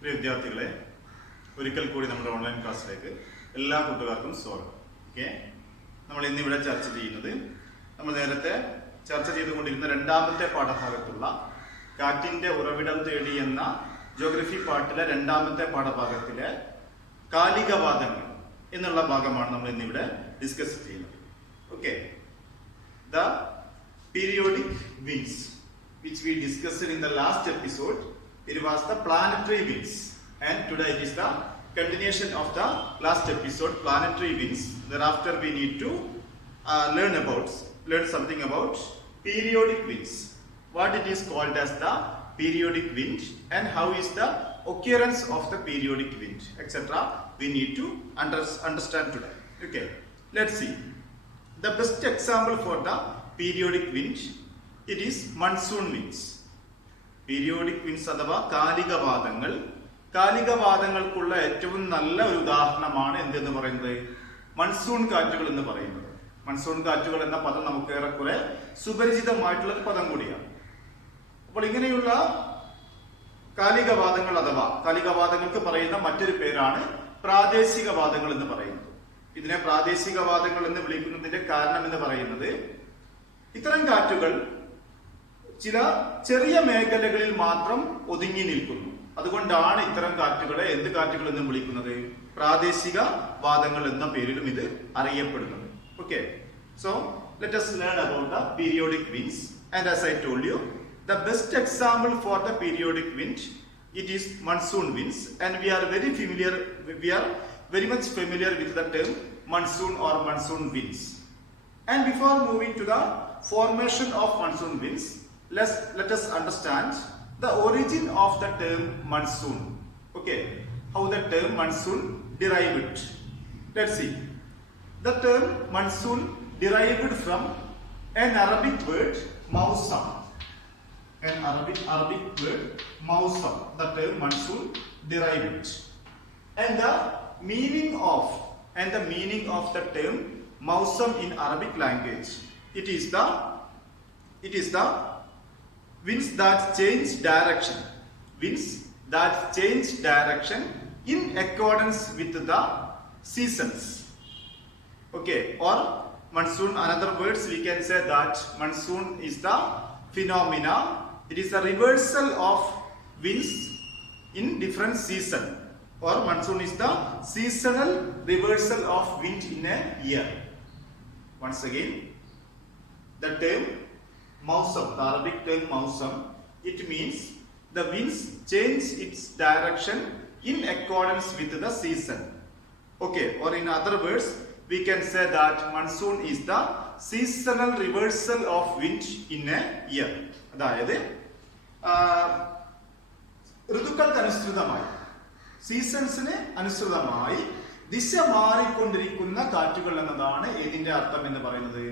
പ്രിയ വിദ്യാർത്ഥികളെ, ഒരിക്കൽ കൂടി നമ്മുടെ ഓൺലൈൻ ക്ലാസ്സിലേക്ക് എല്ലാ കൂട്ടുകാർക്കും സ്വാഗതം. ഓക്കെ, നമ്മൾ ഇന്നിവിടെ ചർച്ച ചെയ്യുന്നത് നമ്മൾ നേരത്തെ ചർച്ച ചെയ്തുകൊണ്ടിരുന്ന രണ്ടാമത്തെ പാഠഭാഗത്തുള്ള കാറ്റിന്റെ ഉറവിടം തേടി എന്ന ജോഗ്രഫി പാട്ടിലെ രണ്ടാമത്തെ പാഠഭാഗത്തിലെ കാലികവാദങ്ങൾ എന്നുള്ള ഭാഗമാണ് നമ്മൾ ഇന്നിവിടെ ഡിസ്കസ് ചെയ്യുന്നത്. Okay, the periodic winds which we discussed in the last episode. It was the planetary winds, and today it is the continuation of the last episode, planetary winds. Thereafter we need to learn something about periodic winds, what it is called as the periodic wind and how is the occurrence of the periodic wind, etc. we need to understand today. Okay, let's see. The best example for the periodic wind, it is monsoon winds. Periodic winds അഥവാ കാലികവാദങ്ങൾ. കാലികവാദങ്ങൾക്കുള്ള ഏറ്റവും നല്ല ഒരു ഉദാഹരണമാണ് എന്തെന്ന് പറയുന്നത്, monsoon കാറ്റുകൾ എന്ന് പറയുന്നത്. മൺസൂൺ കാറ്റുകൾ എന്ന പദം നമുക്ക് ഏറെക്കുറെ സുപരിചിതമായിട്ടുള്ള ഒരു പദം കൂടിയാണ്. അപ്പോൾ ഇങ്ങനെയുള്ള കാലികവാദങ്ങൾ അഥവാ കാലികവാദങ്ങൾക്ക് പറയുന്ന മറ്റൊരു പേരാണ് പ്രാദേശികവാദങ്ങൾ എന്ന് പറയുന്നത്. ഇതിനെ പ്രാദേശികവാദങ്ങൾ എന്ന് വിളിക്കുന്നതിന്റെ കാരണം എന്ന് പറയുന്നത്, ഇത്തരം കാറ്റുകൾ ചില ചെറിയ മേഖലകളിൽ മാത്രം ഒതുങ്ങി നിൽക്കുന്നു. അതുകൊണ്ടാണ് ഇത്തരം കാറ്റുകളെ എന്ത് കാറ്റുകൾ എന്ന് വിളിക്കുന്നത്, പ്രാദേശിക വാദങ്ങൾ എന്ന പേരിലും ഇത് അറിയപ്പെടുന്നത്. Okay, so let us learn about the periodic winds, and as I told you, the best example for the periodic wind, it is monsoon winds, and we are very much familiar with the term monsoon or monsoon winds. And before moving to the formation of monsoon winds, let us understand the origin of the term monsoon. Okay, how the term monsoon derived. Let's see. The term monsoon derived from an Arabic word mausam. An Arabic word mausam. The term monsoon derived. And the meaning of the term mausam in Arabic language, it is the winds that change direction. Winds that change direction in accordance with the seasons. Okay, or monsoon, another words we can say that monsoon is the phenomena. It is a reversal of winds in different season, or monsoon is the seasonal reversal of wind in a year. Once again, the term mausam, the Arabic term mausam, it means the winds change its direction in accordance with the season. Okay, or in other words, we can say that monsoon is the seasonal reversal of wind in a year. അതായത് ഋതുക്കൾക്കനുസൃതമായി, സീസൺസിന് അനുസൃതമായി ദിശ മാറിക്കൊണ്ടിരിക്കുന്ന കാറ്റുകൾ എന്നതാണ് ഏതിന്റെ അർത്ഥം എന്ന് പറയുന്നത്,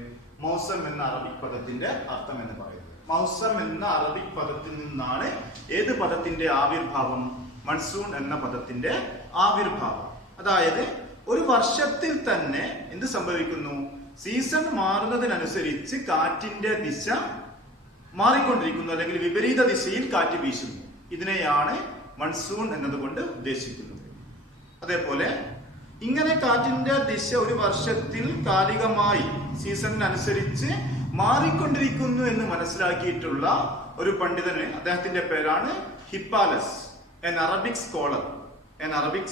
മൗസം എന്ന അറബിക് പദത്തിന്റെ അർത്ഥം എന്ന് പറയുന്നത്. മൗസം എന്ന അറബിക് പദത്തിൽ നിന്നാണ് ഏത് പദത്തിന്റെ ആവിർഭാവം, മൺസൂൺ എന്ന പദത്തിന്റെ ആവിർഭാവം. അതായത് ഒരു വർഷത്തിൽ തന്നെ എന്ത് സംഭവിക്കുന്നു, സീസൺ മാറുന്നതിനനുസരിച്ച് കാറ്റിന്റെ ദിശ മാറിക്കൊണ്ടിരിക്കുന്നു, അല്ലെങ്കിൽ വിപരീത ദിശയിൽ കാറ്റ് വീശുന്നു. ഇതിനെയാണ് മൺസൂൺ എന്നതുകൊണ്ട് ഉദ്ദേശിക്കുന്നത്. അതേപോലെ ഇങ്ങനെ കാറ്റിന്റെ ദിശ ഒരു വർഷത്തിൽ കാലികമായി സീസണിനനുസരിച്ച് മാറിക്കൊണ്ടിരിക്കുന്നു എന്ന് മനസ്സിലാക്കിയിട്ടുള്ള ഒരു പണ്ഡിതന്, അദ്ദേഹത്തിന്റെ പേരാണ് Hippalus, an Arabic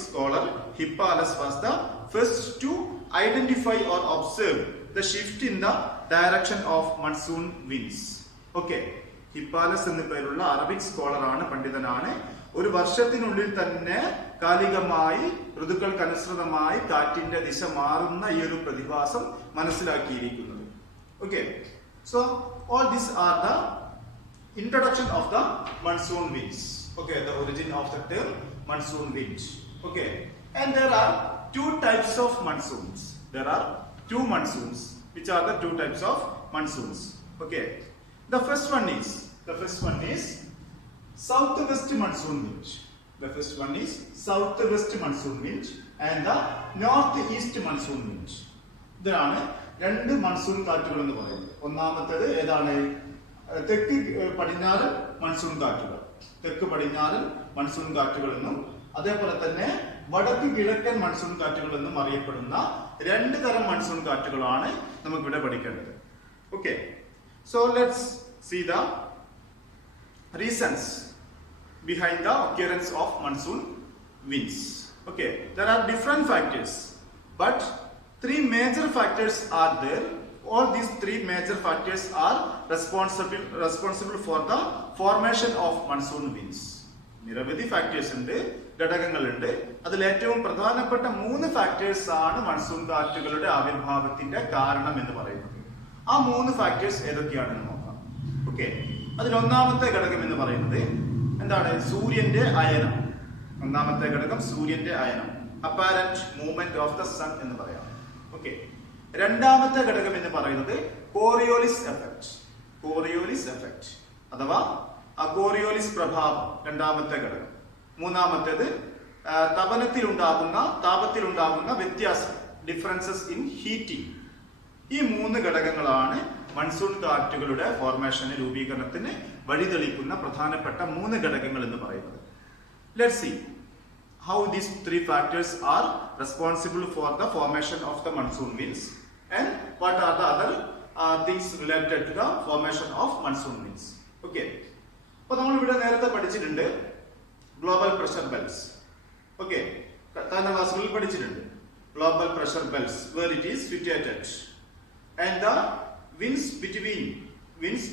scholar. Hippalus was the first to identify or observe the shift in the direction of monsoon winds. Okay, Hippalus എന്ന പേരുള്ള അറബിക് സ്കോളർ ആണ്, പണ്ഡിതനാണ്. ഒരു വർഷത്തിനുള്ളിൽ തന്നെ കാലികമായി ഋതുക്കൾക്കനുസൃതമായി കാറ്റിന്റെ ദിശ മാറുന്ന ഈ ഒരു പ്രതിഭാസം മനസ്സിലാക്കിയിരിക്കുന്നത്. Okay, so all these are the introduction of the monsoon winds. Okay, the origin of the term monsoon wind. Okay, and there are two types of monsoons. There are two monsoons. Which are the two types of monsoons? Okay, the first one is southwest monsoon wind. The first one is southwest monsoon wind and the northeast monsoon wind. ഇതാണ് രണ്ട് monsoon കാറ്റുകൾ എന്ന് പറയുന്നത്. ഒന്നാമത്തേത് ഏതാണ്, തെക്ക് പടിഞ്ഞാറ് monsoon കാറ്റുകൾ. തെക്ക് പടിഞ്ഞാറൻ മൺസൂൺ കാറ്റുകൾ എന്നും അതേപോലെ തന്നെ വടക്ക് കിഴക്കൻ മൺസൂൺ കാറ്റുകൾ എന്നും അറിയപ്പെടുന്ന രണ്ട് തരം മൺസൂൺ കാറ്റുകളാണ് നമുക്കിവിടെ പഠിക്കേണ്ടത്. Okay, so let's see the reasons behind the occurrence of monsoon winds. Okay, there are different factors, but three major factors are there. All these three major factors are responsible for the formation of monsoon winds. നിരവധി factors ഉണ്ട്, ഘടകങ്ങളുണ്ട്. അതിൽ ഏറ്റവും പ്രധാനപ്പെട്ട 3 factors ആണ് monsoon കാറ്റുകളുടെ ആവിർഭാവത്തിന്റെ കാരണം എന്ന് പറയുന്നത്. ആ 3 ഫാക്ടേഴ്സ് ഏതൊക്കെയാണെന്ന് നോക്കാം. ഓക്കെ, അതിൽ ഒന്നാമത്തെ ഘടകം എന്ന് പറയുന്നത് എന്താണ്? സൂര്യന്റെ അയനം. ഒന്നാമത്തെ ഘടകം സൂര്യന്റെ അയനം, apparent movement of the sun എന്ന് പറയാം. ഓക്കെ, രണ്ടാമത്തെ ഘടകം എന്ന് പറയുന്നത് കോറിയോലിസ് എഫക്ട്. കോറിയോലിസ് എഫക്ട് അഥവാ കോറിയോലിസ് പ്രഭാവം രണ്ടാമത്തെ ഘടകം. മൂന്നാമത്തേത് താപത്തിലുണ്ടാകുന്ന വ്യത്യാസം, ഡിഫറൻസസ് ഇൻ ഹീറ്റിംഗ്. ഈ 3 ഘടകങ്ങളാണ് മൺസൂൺ കാറ്റുകളുടെ ഫോർമേഷന്, രൂപീകരണത്തിന് വഴിതെളിക്കുന്ന പ്രധാനപ്പെട്ട 3 ഘടകങ്ങൾ എന്ന് പറയുന്നത്. Let's see how these 3 factors are responsible for the formation of the monsoon winds and what are the other things related to the formation of monsoon winds. Okay, അപ്പോൾ നമ്മൾ ഇവിടെ നേരത്തെ പഠിച്ചിട്ടുണ്ട് ഗ്ലോബൽ പ്രഷർ ബെൽറ്റ്സ്. ഓക്കെ, കഴിഞ്ഞ ക്ലാസ്സുകളിൽ പഠിച്ചിട്ടുണ്ട് global pressure belts where it is situated and the winds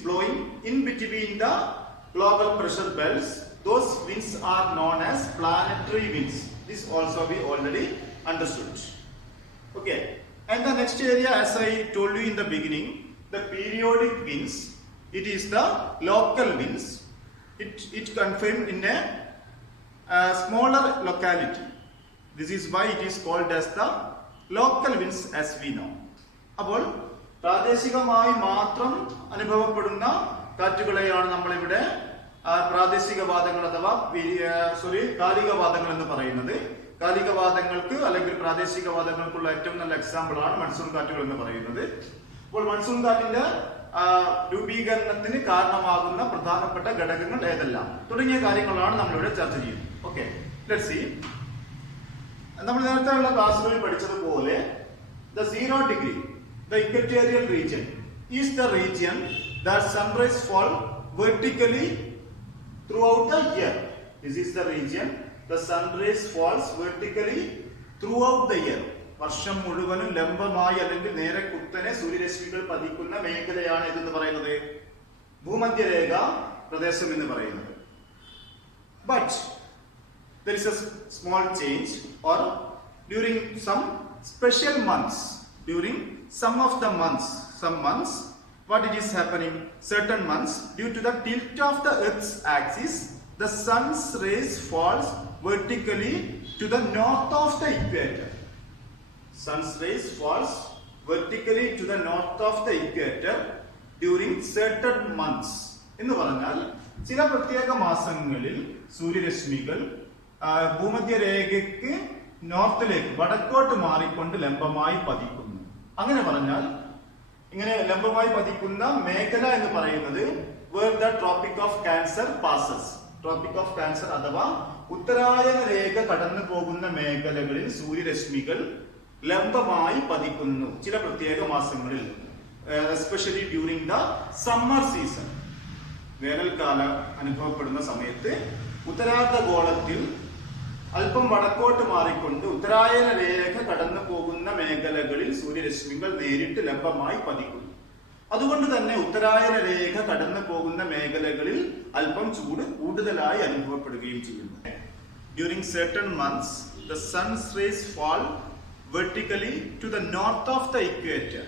blowing in between the global pressure belts, those winds are known as planetary winds. This also we already understood. Okay, and the next area, as I told you in the beginning, the periodic winds, it is the local winds. It confined in a smaller locality. This is why it is called as the local winds as we know. അപ്പോൾ പ്രാദേശികമായി മാത്രം അനുഭവപ്പെടുന്ന കാറ്റുകളെയാണ് നമ്മളിവിടെ പ്രാദേശികവാദങ്ങൾ അഥവാ കാലികവാദങ്ങൾ എന്ന് പറയുന്നത്. കാലികവാദങ്ങൾക്ക് അല്ലെങ്കിൽ പ്രാദേശികവാദങ്ങൾക്കുള്ള ഏറ്റവും നല്ല എക്സാമ്പിൾ ആണ് മൺസൂൺ കാറ്റുകൾ എന്ന് പറയുന്നത്. അപ്പോൾ മൺസൂൺ കാറ്റിന്റെ രൂപീകരണത്തിന് കാരണമാകുന്ന പ്രധാനപ്പെട്ട ഘടകങ്ങൾ ഏതെല്ലാം തുടങ്ങിയ കാര്യങ്ങളാണ് നമ്മളിവിടെ ചർച്ച ചെയ്യുന്നത്. Okay, let's see. നമ്മൾ നേരത്തെ ഉള്ള ക്ലാസ്സുകളിൽ പഠിച്ചതുപോലെ the 0 degree, the equatorial region is the region that sunrise fall vertically throughout the year. This is the region the sun rays falls vertically throughout the year. വർഷം മുഴുവനും ലംബമായി അല്ലെങ്കിൽ നേരെ കുത്തനെ സൂര്യരശ്മികൾ പതിക്കുന്ന മേഖലയാണ് ഇതെന്ന് പറയുന്നത് ഭൂമധ്യരേഖ പ്രദേശം എന്ന് പറയുന്നത്. But there is a small change, or during some special months, during some months, what it is happening, certain months, due to the tilt of the earth's axis, the sun's rays falls vertically to the north of the equator. Sun's rays falls vertically to the north of the equator during certain months. എന്ന് പറഞ്ഞാൽ ചില പ്രത്യേക മാസങ്ങളിൽ സൂര്യരശ്മികൾ ഭൂമധ്യരേഖയ്ക്ക് നോർത്തിലേക്ക് വടക്കോട്ട് മാറിക്കൊണ്ട് ലംബമായി പതിക്കുന്നു. അങ്ങനെ പറഞ്ഞാൽ ഇങ്ങനെ ലംബമായി പതിക്കുന്ന മേഖല എന്ന് പറയുന്നത് where the Tropic of Cancer passes. Tropic of Cancer അഥവാ ഉത്തരായന രേഖ കടന്നു പോകുന്ന മേഖലകളിൽ സൂര്യരശ്മികൾ ലംബമായി പതിക്കുന്നു ചില പ്രത്യേക മാസങ്ങളിൽ, especially during the summer season. വേനൽക്കാലം അനുഭവപ്പെടുന്ന സമയത്ത് ഉത്തരാർദ്ധഗോളത്തിൽ അല്പം വടക്കോട്ട് മാറിക്കൊണ്ട് ഉത്തരായന രേഖ കടന്നു പോകുന്ന മേഖലകളിൽ സൂര്യരശ്മികൾ നേരിട്ട് ലംബമായി പതിക്കുന്നു. അതുകൊണ്ട് തന്നെ ഉത്തരായന രേഖ കടന്നു പോകുന്ന മേഖലകളിൽ അല്പം ചൂട് കൂടുതലായി അനുഭവപ്പെടുകയും ചെയ്യുന്നു. During certain months, the sun's rays fall vertically to the north of the equator.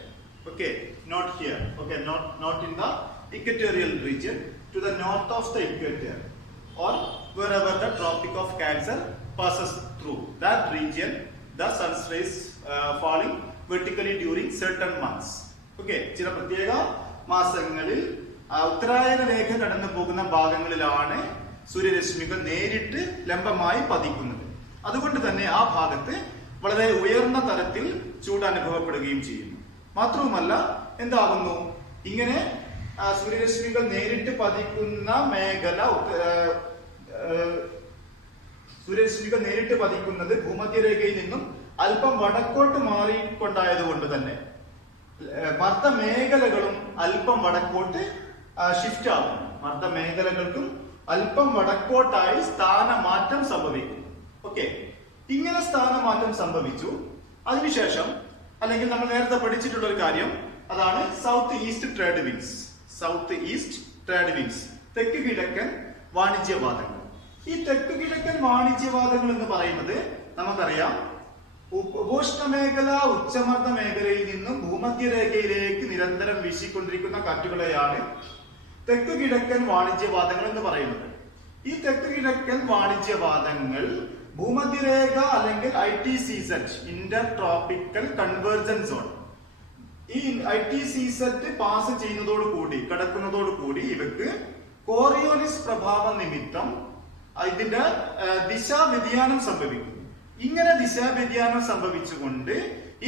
Okay, not here. Okay, not in the equatorial region, to the north of the equator, or wherever the Tropic of Cancer passes through that region, the sun's rays falling vertically during certain months. Okay, ചില പ്രത്യേക മാസങ്ങളിൽ ഉത്തരായന രേഖ കടന്നു പോകുന്ന ഭാഗങ്ങളിലാണ് സൂര്യരശ്മികൾ നേരിട്ട് ലംബമായി പതിക്കുന്നത്. അതുകൊണ്ട് തന്നെ ആ ഭാഗത്ത് വളരെ ഉയർന്ന തരത്തിൽ ചൂട് അനുഭവപ്പെടുകയും ചെയ്യുന്നു. മാത്രവുമല്ല എന്താകുന്നു, ഇങ്ങനെ സൂര്യരശ്മികൾ നേരിട്ട് പതിക്കുന്ന മേഖല സൂര്യരശ്മികൾ നേരിട്ട് പതിക്കുന്നത് ഭൂമധ്യരേഖയിൽ നിന്നും അല്പം വടക്കോട്ട് മാറിക്കൊണ്ടായതുകൊണ്ട് തന്നെ മർദ്ദമേഖലകളും അല്പം വടക്കോട്ട് ഷിഫ്റ്റ് ആകും. മർദ്ദമേഖലകൾക്കും അല്പം വടക്കോട്ടായി സ്ഥാനമാറ്റം സംഭവിക്കും. ഓക്കെ, ഇങ്ങനെ സ്ഥാനമാറ്റം സംഭവിച്ചു. അതിനുശേഷം അല്ലെങ്കിൽ നമ്മൾ നേരത്തെ പഠിച്ചിട്ടുള്ള ഒരു കാര്യം അതാണ് south east trade winds. South east trade winds, തെക്ക് കിഴക്കൻ വാണിജ്യവാദങ്ങൾ. ഈ തെക്ക് കിഴക്കൻ വാണിജ്യവാദങ്ങൾ എന്ന് പറയുന്നത് നമുക്കറിയാം, ഉപോഷ്ണമേഖല ഉച്ചമർദ്ദ മേഖലയിൽ നിന്നും ഭൂമധ്യരേഖയിലേക്ക് നിരന്തരം വീശിക്കൊണ്ടിരിക്കുന്ന കാറ്റുകളെയാണ് തെക്ക് കിഴക്കൻ വാണിജ്യവാദങ്ങൾ എന്ന് പറയുന്നത്. ഈ തെക്ക് കിഴക്കൻ വാണിജ്യവാദങ്ങൾ ഭൂമധ്യരേഖ അല്ലെങ്കിൽ ITCZ, Inter tropical convergence zone, ഈ ITCZ പാസ് ചെയ്യുന്നതോടുകൂടി കടക്കുന്നതോടുകൂടി ഇവക്ക് കോറിയോലിസ് പ്രഭാവം നിമിത്തം ഇതിന്റെ ദിശാ വ്യതിയാനം സംഭവിക്കും. ഇങ്ങനെ ദിശാ വ്യതിയാനം സംഭവിച്ചുകൊണ്ട്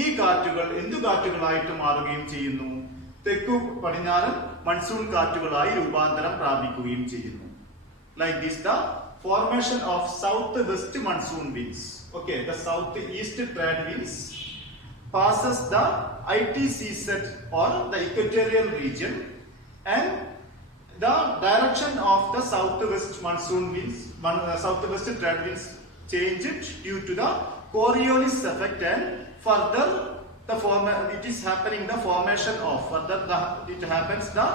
ഈ കാറ്റുകൾ എന്തു കാറ്റുകളായിട്ട് മാറുകയും ചെയ്യുന്നു? തെക്കു പടിഞ്ഞാറൻ മൺസൂൺ കാറ്റുകളായി രൂപാന്തരം പ്രാപിക്കുകയും ചെയ്യുന്നു. Like this, the formation of southwest monsoon winds. Okay, the southeast trade winds passes the ITCZ or the equatorial region, and the direction of the southwest monsoon winds, southwest trade winds changed due to the Coriolis effect, and further it is happening the formation of it happens the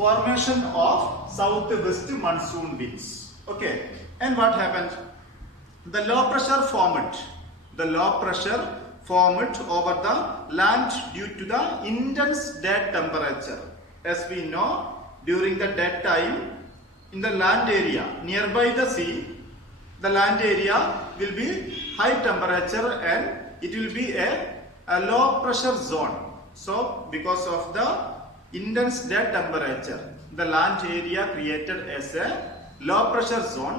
formation of southwest monsoon winds. Okay, and what happened? The low pressure formed. The low pressure formed over the land due to the intense dead temperature. As we know, during the dead time in the land area nearby the sea, the land area will be high temperature and it will be a low pressure zone. So because of the intense dead temperature, the land area created as a low pressure zone,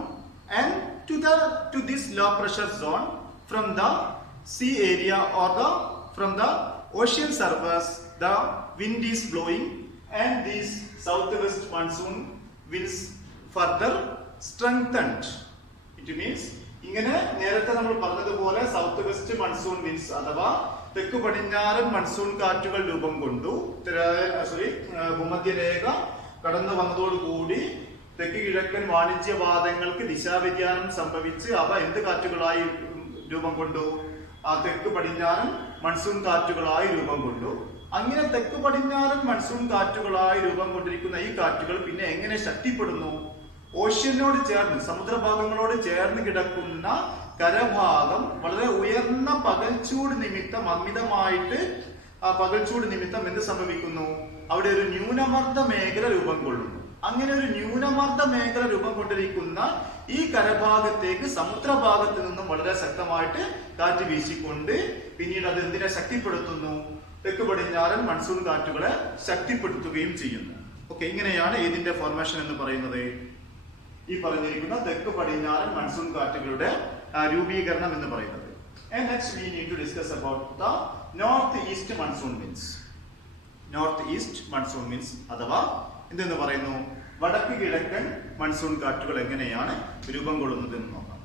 and to this low pressure zone from the sea area or from the ocean surface, the wind is blowing, and these southwest monsoon winds further strengthened. It means ഇങ്ങനെ നേരത്തെ നമ്മൾ പറഞ്ഞതുപോലെ south west monsoon winds അഥവാ തെക്ക് പടിഞ്ഞാറൻ monsoon കാറ്റുകൾ രൂപം കൊണ്ടു. ഭൂമധ്യരേഖ കടന്നു വന്നതോടുകൂടി തെക്ക് കിഴക്കൻ വാണിജ്യവാദങ്ങൾക്ക് ദിശാവ്യതിയാനം സംഭവിച്ച് അവ എന്ത് കാറ്റുകളായി രൂപം കൊണ്ടു? ആ തെക്ക് പടിഞ്ഞാറൻ മൺസൂൺ കാറ്റുകളായി രൂപം കൊണ്ടു. അങ്ങനെ തെക്ക് പടിഞ്ഞാറൻ മൺസൂൺ കാറ്റുകളായി രൂപം കൊണ്ടിരിക്കുന്ന ഈ കാറ്റുകൾ പിന്നെ എങ്ങനെ ശക്തിപ്പെടുന്നു? ഓഷ്യനോട് ചേർന്ന്, സമുദ്രഭാഗങ്ങളോട് ചേർന്ന് കിടക്കുന്ന കരഭാഗം വളരെ ഉയർന്ന പകൽച്ചൂട് നിമിത്തം അമിതമായിട്ട് പകൽച്ചൂട് നിമിത്തം എന്ത് സംഭവിക്കുന്നു? അവിടെ ഒരു ന്യൂനമർദ്ദ മേഖല രൂപം കൊള്ളുന്നു. അങ്ങനെ ഒരു ന്യൂനമർദ്ദ മേഖല രൂപം കൊണ്ടിരിക്കുന്ന ഈ കരഭാഗത്തേക്ക് സമുദ്രഭാഗത്ത് നിന്നും വളരെ ശക്തമായിട്ട് കാറ്റ് വീശിക്കൊണ്ട് പിന്നീട് അത് എന്തിനെ ശക്തിപ്പെടുത്തുന്നു? തെക്ക് പടിഞ്ഞാറൻ മൺസൂൺ കാറ്റുകളെ ശക്തിപ്പെടുത്തുകയും ചെയ്യുന്നു. ഓക്കെ, ഇങ്ങനെയാണ് ഇതിന്റെ ഫോർമേഷൻ എന്ന് പറയുന്നത്. ഈ പറഞ്ഞിരിക്കുന്ന തെക്ക് പടിഞ്ഞാറൻ മൺസൂൺ കാറ്റുകളുടെ രൂപീകരണം എന്ന് പറയുന്നത്. And next we need to discuss about the north-east monsoon winds. North-east monsoon winds അഥവാ എന്തെന്ന് പറയുന്നു? വടക്ക് കിഴക്കൻ മൺസൂൺ കാറ്റുകൾ എങ്ങനെയാണ് രൂപം കൊള്ളുന്നത് എന്ന് നോക്കാം.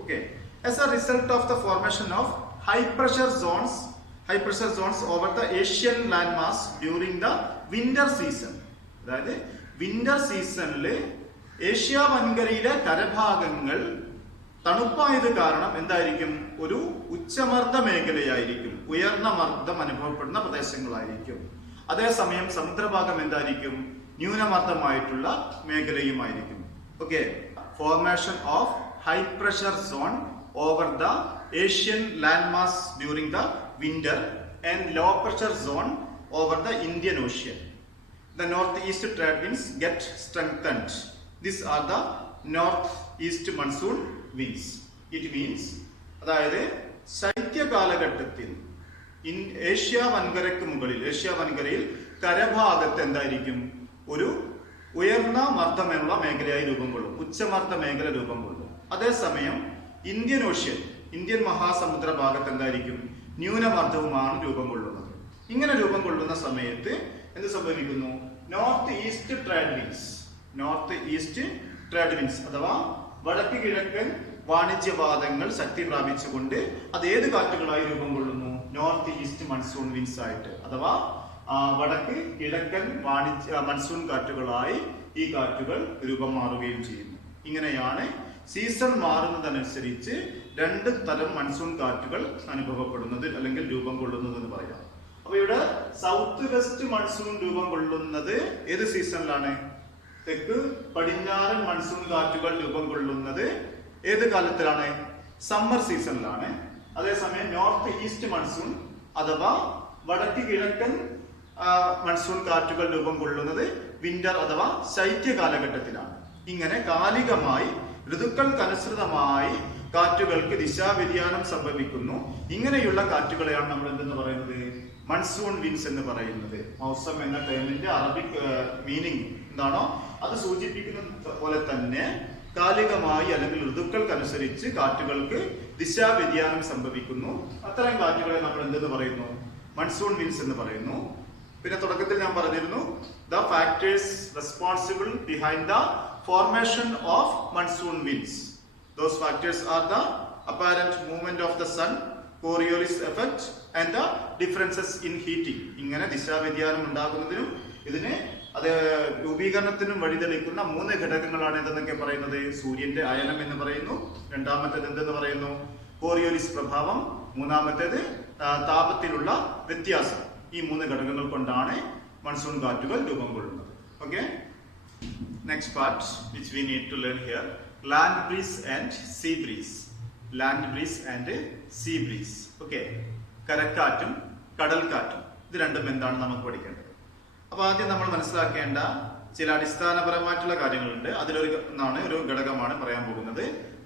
Okay, as a result of the formation of high pressure zones over the Asian landmass during the winter season. അതായത് വിന്റർ സീസണിൽ ഏഷ്യ വൻകരയിലെ കരഭാഗങ്ങൾ തണുപ്പായത് കാരണം എന്തായിരിക്കും? ഒരു ഉച്ചമർദ്ദ മേഖലയായിരിക്കും, ഉയർന്ന മർദ്ദം അനുഭവപ്പെടുന്ന പ്രദേശങ്ങളായിരിക്കും. അതേസമയം സമുദ്രഭാഗം എന്തായിരിക്കും? ന്യൂനമർദ്ദമായിട്ടുള്ള മേഖലയുമായിരിക്കും. Okay, formation of high pressure zone over the Asian landmass during the winter and low pressure zone over the Indian Ocean. The northeast trade winds get strengthened. These are the northeast monsoon winds. It means അതായത് ശൈത്യ കാലഘട്ടത്തിൽ Asia വൻകരയ്ക്ക് മുകളിൽ, Asia വൻകരയിൽ കരഭാഗത്ത് എന്തായിരിക്കും? ഒരു ഉയർന്ന മർദ്ദമുള്ള മേഖലയായി രൂപം കൊള്ളും, ഉച്ചമർദ്ദ മേഖല രൂപം കൊള്ളും. അതേസമയം ഇന്ത്യൻ ഓഷ്യൻ, ഇന്ത്യൻ മഹാസമുദ്ര ഭാഗത്ത് എന്തായിരിക്കും? ന്യൂനമർദ്ദവുമാണ് രൂപം കൊള്ളുന്നത്. ഇങ്ങനെ രൂപം കൊള്ളുന്ന സമയത്ത് എന്ത് സംഭവിക്കുന്നു? നോർത്ത് ഈസ്റ്റ് ട്രേഡ് വിൻഡ്സ് അഥവാ വടക്ക് കിഴക്കൻ വാണിജ്യവാദങ്ങൾ ശക്തി പ്രാപിച്ചുകൊണ്ട് അത് ഏത് കാറ്റുകളായി രൂപം കൊള്ളുന്നു? നോർത്ത് ഈസ്റ്റ് മൺസൂൺ വിൻസ് ആയിട്ട്, അഥവാ വടക്ക് കിഴക്കൻ മൺസൂൺ കാറ്റുകളായി ഈ കാറ്റുകൾ രൂപം മാറുകയും ചെയ്യുന്നു. ഇങ്ങനെയാണ് സീസൺ മാറുന്നതനുസരിച്ച് രണ്ട് തരം മൺസൂൺ കാറ്റുകൾ അനുഭവപ്പെടുന്നത് അല്ലെങ്കിൽ രൂപം കൊള്ളുന്നത് എന്ന് പറയാം. അപ്പൊ ഇവിടെ സൗത്ത് വെസ്റ്റ് മൺസൂൺ രൂപം കൊള്ളുന്നത് ഏത് സീസണിലാണ്? തെക്ക് പടിഞ്ഞാറൻ മൺസൂൺ കാറ്റുകൾ രൂപം കൊള്ളുന്നത് ഏത് കാലത്തിലാണ്? സമ്മർ സീസണിലാണ്. അതേസമയം നോർത്ത് ഈസ്റ്റ് മൺസൂൺ അഥവാ വടക്ക് കിഴക്കൻ മൺസൂൺ കാറ്റുകൾ രൂപം കൊള്ളുന്നത് വിന്റർ അഥവാ ശൈത്യ കാലഘട്ടത്തിലാണ്. ഇങ്ങനെ കാലികമായി ഋതുക്കൾക്കനുസൃതമായി കാറ്റുകൾക്ക് ദിശാവ്യതിയാനം സംഭവിക്കുന്നു. ഇങ്ങനെയുള്ള കാറ്റുകളെയാണ് നമ്മൾ എന്തെന്ന് പറയുന്നത്? മൺസൂൺ വിൻസ് എന്ന് പറയുന്നത്. മൗസം എന്ന ടേമിന്റെ അറബിക് മീനിങ് എന്താണോ അത് സൂചിപ്പിക്കുന്ന പോലെ തന്നെ കാലികമായി അല്ലെങ്കിൽ ഋതുക്കൾക്കനുസരിച്ച് കാറ്റുകൾക്ക് ദിശാവ്യതിയാനം സംഭവിക്കുന്നു. അത്തരം കാറ്റുകളെ നമ്മൾ എന്തെന്ന് പറയുന്നു? മൺസൂൺ വിൻസ് എന്ന് പറയുന്നു. പിന്നെ തുടക്കത്തിൽ ഞാൻ പറഞ്ഞിരുന്നു, the factors responsible behind the formation of monsoon winds. Those factors are the apparent movement of the sun, Coriolis effect and the differences in heating. ഇങ്ങനെ ദിശാവ്യതിയാനം ഉണ്ടാകുന്നതിനും ഇതിനെ അത് രൂപീകരണത്തിനും വഴിതെളിക്കുന്ന 3 ഘടകങ്ങളാണ് എന്തെന്നൊക്കെ പറയുന്നത്? സൂര്യന്റെ അയനം എന്ന് പറയുന്നു, രണ്ടാമത്തേത് എന്തെന്ന് പറയുന്നു? കോറിയോലിസ് പ്രഭാവം, മൂന്നാമത്തേത് താപത്തിലുള്ള വ്യത്യാസം. ഈ 3 ഘടകങ്ങൾ കൊണ്ടാണ് മൺസൂൺ കാറ്റുകൾ രൂപം കൊള്ളുന്നത്. Okay, next part which we need to learn here, land breeze and sea breeze. Land breeze and sea breeze. Okay, കരക്കാറ്റും കടൽക്കാറ്റും ഇത് രണ്ടും എന്താണ് നമുക്ക് പഠിക്കേണ്ടത്? അപ്പൊ ആദ്യം നമ്മൾ മനസ്സിലാക്കേണ്ട ചില അടിസ്ഥാനപരമായിട്ടുള്ള കാര്യങ്ങളുണ്ട്. ഒരു ഘടകമാണ് പറയാൻ പോകുന്നത്.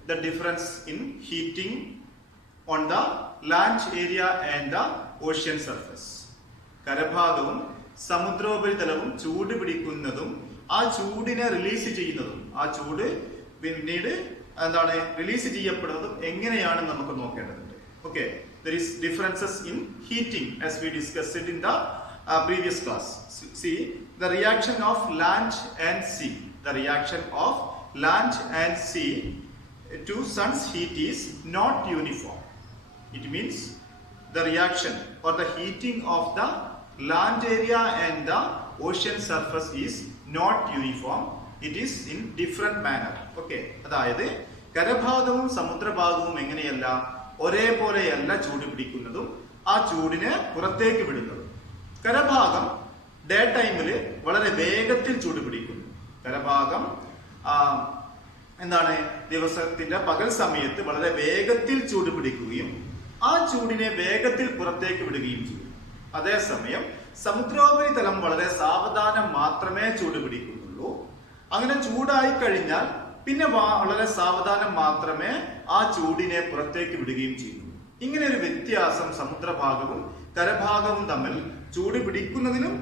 The difference in heating on the land area and the ocean surface. കരഭാഗവും സമുദ്രോപരിതലവും ചൂട് പിടിക്കുന്നതും ആ ചൂടിനെ റിലീസ് ചെയ്യുന്നതും ആ ചൂട് പിന്നീട് എന്താണ് റിലീസ് ചെയ്യപ്പെടുന്നതും എങ്ങനെയാണെന്ന് നമുക്ക് നോക്കേണ്ടതുണ്ട്. Okay, there is differences in heating as we discussed it in the previous class. See, the reaction of land and sea. The reaction of land and sea to sun's heat is not uniform. It means the reaction or the heating of the land area and the ocean surface is not uniform. It is in different manner. Okay, അതായത് കരഭാഗവും സമുദ്രഭാഗവും എങ്ങനെയല്ല ഒരേപോലെയല്ല ചൂട് പിടിക്കുന്നതും ആ ചൂടിനെ പുറത്തേക്ക് വിടുന്നതും. കരഭാഗം day ടൈമില് വളരെ വേഗത്തിൽ ചൂട് പിടിക്കുന്നു. കരഭാഗം എന്താണ് ദിവസത്തിന്റെ പകൽ സമയത്ത് വളരെ വേഗത്തിൽ ചൂട് പിടിക്കുകയും ആ ചൂടിനെ വേഗത്തിൽ പുറത്തേക്ക് വിടുകയും ചെയ്യും. അതേസമയം സമുദ്രോപരിതലം വളരെ സാവധാനം മാത്രമേ ചൂട് പിടിക്കുന്നുള്ളൂ. അങ്ങനെ ചൂടായി കഴിഞ്ഞാൽ പിന്നെ വളരെ സാവധാനം മാത്രമേ ആ ചൂടിനെ പുറത്തേക്ക് വിടുകയും ചെയ്യുന്നു. ഇങ്ങനെ ഒരു വ്യത്യാസം സമുദ്രഭാഗവും കരഭാഗവും തമ്മിൽ ചൂട് പിടിക്കുന്നതിലും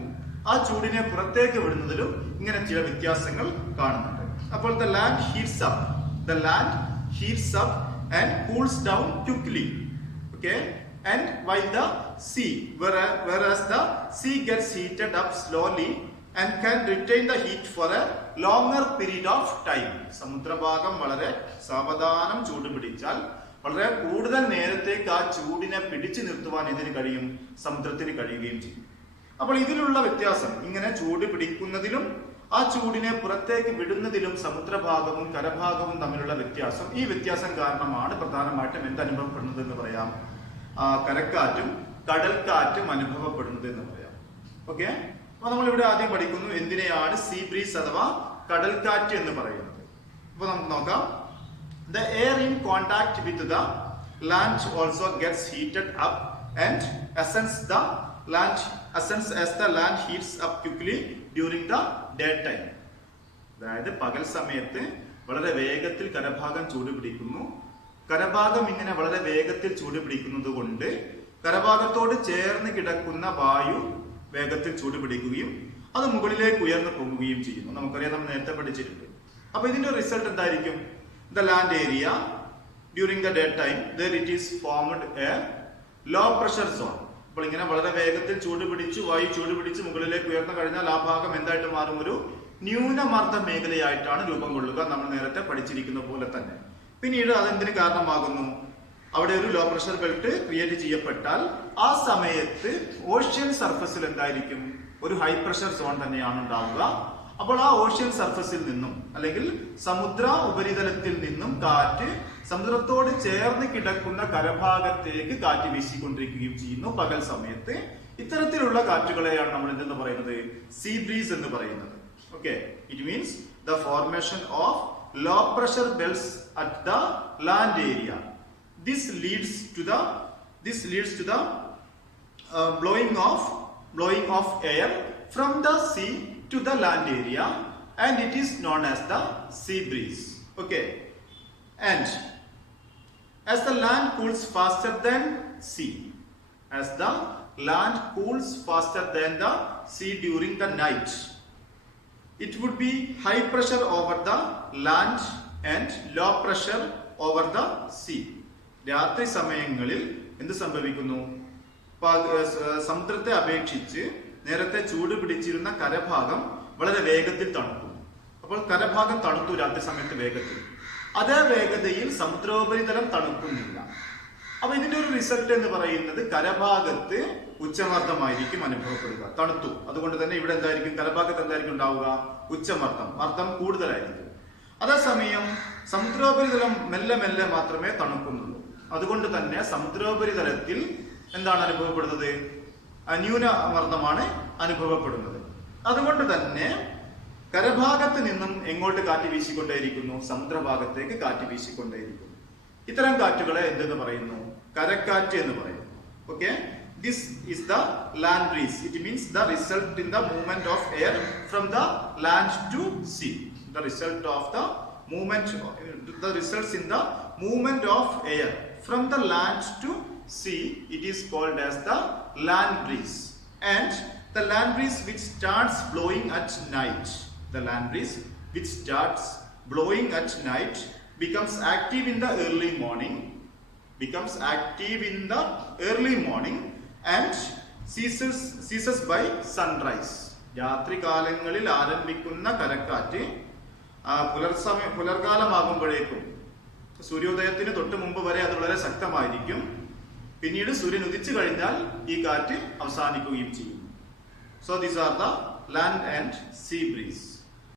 ആ ചൂടിനെ പുറത്തേക്ക് വിടുന്നതിലും ഇങ്ങനെ ചില വ്യത്യാസങ്ങൾ കാണുന്നുണ്ട്. അപ്പോൾ the land heats up and cools down quickly. Okay, and while the sea, whereas the sea gets heated up slowly and can retain the heat for a longer period of time. സമുദ്രഭാഗം വളരെ സാവധാനം ചൂട് പിടിച്ചാൽ വളരെ കൂടുതൽ നേരത്തേക്ക് ആ ചൂടിനെ പിടിച്ചു നിർത്തുവാൻ ഇതിന് കഴിയും, സമുദ്രത്തിന് കഴിയുകയും ചെയ്യും. അപ്പോൾ ഇതിലുള്ള വ്യത്യാസം, ഇങ്ങനെ ചൂട് പിടിക്കുന്നതിലും ആ ചൂടിനെ പുറത്തേക്ക് വിടുന്നതിലും സമുദ്രഭാഗവും കരഭാഗവും തമ്മിലുള്ള വ്യത്യാസം, ഈ വ്യത്യാസം കാരണമാണ് പ്രധാനമായിട്ടും എന്തനുഭവപ്പെടുന്നത് എന്ന് പറയാം? കരക്കാറ്റും കടൽക്കാറ്റും അനുഭവപ്പെടുന്നത് എന്ന് പറയാം. ഓക്കെ, അപ്പൊ നമ്മൾ ഇവിടെ ആദ്യം പഠിക്കുന്നു എന്തിനെയാണ് സീ ബ്രീസ് അഥവാ കടൽക്കാറ്റ് എന്ന് പറയുന്നത്. അപ്പൊ നമുക്ക് നോക്കാം. The air in contact with the land also gets heated up and ascends as the land heats up quickly during the daytime. അതായത് പകൽ സമയത്ത് വളരെ വേഗത്തിൽ കരഭാഗം ചൂട് പിടിക്കുന്നു. കരഭാഗം ഇങ്ങനെ വളരെ വേഗത്തിൽ ചൂട് പിടിക്കുന്നത് കൊണ്ട് കരഭാഗത്തോട് ചേർന്ന് കിടക്കുന്ന വായു വേഗത്തിൽ ചൂട് പിടിക്കുകയും അത് മുകളിലേക്ക് ഉയർന്നു പോകുകയും ചെയ്യുന്നു. നമുക്കറിയാം, നമ്മൾ നേരത്തെ പഠിച്ചിട്ടുണ്ട്. അപ്പൊ ഇതിന്റെ റിസൾട്ട് എന്തായിരിക്കും? The land area during the daytime there it is formed a low pressure zone. അപ്പോൾ ഇങ്ങനെ വളരെ വേഗത്തിൽ ചൂട് പിടിച്ച് വായു ചൂട് പിടിച്ച് മുകളിലേക്ക് ഉയർന്നു കഴിഞ്ഞാൽ ആ ഭാഗം എന്തായിട്ട് മാറും? ഒരു ന്യൂനമർദ്ദ മേഖലയായിട്ടാണ് രൂപം കൊള്ളുക, നമ്മൾ നേരത്തെ പഠിച്ചിരിക്കുന്ന പോലെ തന്നെ. പിന്നീട് അതെന്തിന് കാരണമാകുന്നു? അവിടെ ഒരു ലോ പ്രഷർ ബെൽറ്റ് ക്രിയേറ്റ് ചെയ്യപ്പെട്ടാൽ ആ സമയത്ത് ഓഷ്യൻ സർഫസിൽ എന്തായിരിക്കും? ഒരു ഹൈ പ്രഷർ സോൺ തന്നെയാണ് ഉണ്ടാവുക. അപ്പോൾ ആ ഓഷ്യൻ സർഫസിൽ നിന്നും അല്ലെങ്കിൽ സമുദ്ര ഉപരിതലത്തിൽ നിന്നും കാറ്റ് സമുദ്രത്തോട് ചേർന്ന് കിടക്കുന്ന കരഭാഗത്തേക്ക് കാറ്റ് വീശിക്കൊണ്ടിരിക്കുകയും ചെയ്യുന്നു പകൽ സമയത്ത്. ഇത്തരത്തിലുള്ള കാറ്റുകളെയാണ് നമ്മൾ എന്തെന്ന് പറയുന്നത്? സീ ബ്രീസ് എന്ന് പറയുന്നത്. Okay, it means the formation of low pressure belts at the land area. This leads to the blowing of air from the sea to the land area, and it is known as the sea breeze. Okay, and as the land cools faster than sea, during the night, it would be high pressure over the land and low pressure over the sea. രാത്രി സമയങ്ങളിൽ എന്ത് സംഭവിക്കുന്നു? സമുദ്രത്തെ അപേക്ഷിച്ച് നേരത്തെ ചൂട് പിടിച്ചിരുന്ന കരഭാഗം വളരെ വേഗത്തിൽ തണുക്കുന്നു. അപ്പോൾ കരഭാഗം തണുത്തു രാത്രി സമയത്ത് വേഗത്തിൽ. അതേ വേഗതയിൽ സമുദ്രോപരിതലം തണുക്കുന്നില്ല. അപ്പൊ ഇതിന്റെ ഒരു റിസൾട്ട് എന്ന് പറയുന്നത് കരഭാഗത്ത് ഉച്ചമർദ്ദമായിരിക്കും അനുഭവപ്പെടുക. തണുത്തു, അതുകൊണ്ട് തന്നെ ഇവിടെ എന്തായിരിക്കും? കരഭാഗത്ത് എന്തായിരിക്കും ഉണ്ടാവുക? മർദ്ദം കൂടുതലായിരിക്കും. അതേസമയം സമുദ്രോപരിതലം മെല്ലെ മെല്ലെ മാത്രമേ തണുക്കുന്നുള്ളൂ. അതുകൊണ്ട് തന്നെ സമുദ്രോപരിതലത്തിൽ എന്താണ് അനുഭവപ്പെടുന്നത്? ന്യൂനമർദ്ദമാണ് അനുഭവപ്പെടുന്നത്. അതുകൊണ്ട് തന്നെ കരഭാഗത്ത് നിന്നും എങ്ങോട്ട് കാറ്റ് വീശിക്കൊണ്ടേയിരിക്കുന്നു? സമുദ്രഭാഗത്തേക്ക് കാറ്റ് വീശിക്കൊണ്ടേയിരിക്കുന്നു. ഇത്തരം കാറ്റുകളെ എന്തെന്ന് പറയുന്നു? കരക്കാറ്റ് എന്ന് പറയുന്നു. Okay, this is the land breeze. It means the result in the movement of air from the land to sea. The results in the movement of air from the land to sea, it is called as the land breeze. And the land breeze which starts blowing at night, becomes active in the early morning and ceases by sunrise. രാത്രി കാലങ്ങളിൽ ആരംഭിക്കുന്ന കരക്കാറ്റ് പുലർകാലമാകുമ്പോഴേക്കും സൂര്യോദയത്തിന് തൊട്ട് മുമ്പ് വരെ അത് വളരെ ശക്തമായിരിക്കും. പിന്നീട് സൂര്യൻ ഉദിച്ചു കഴിഞ്ഞാൽ ഈ കാറ്റ് അവസാനിക്കുകയും ചെയ്യും. So these are the land and sea breeze.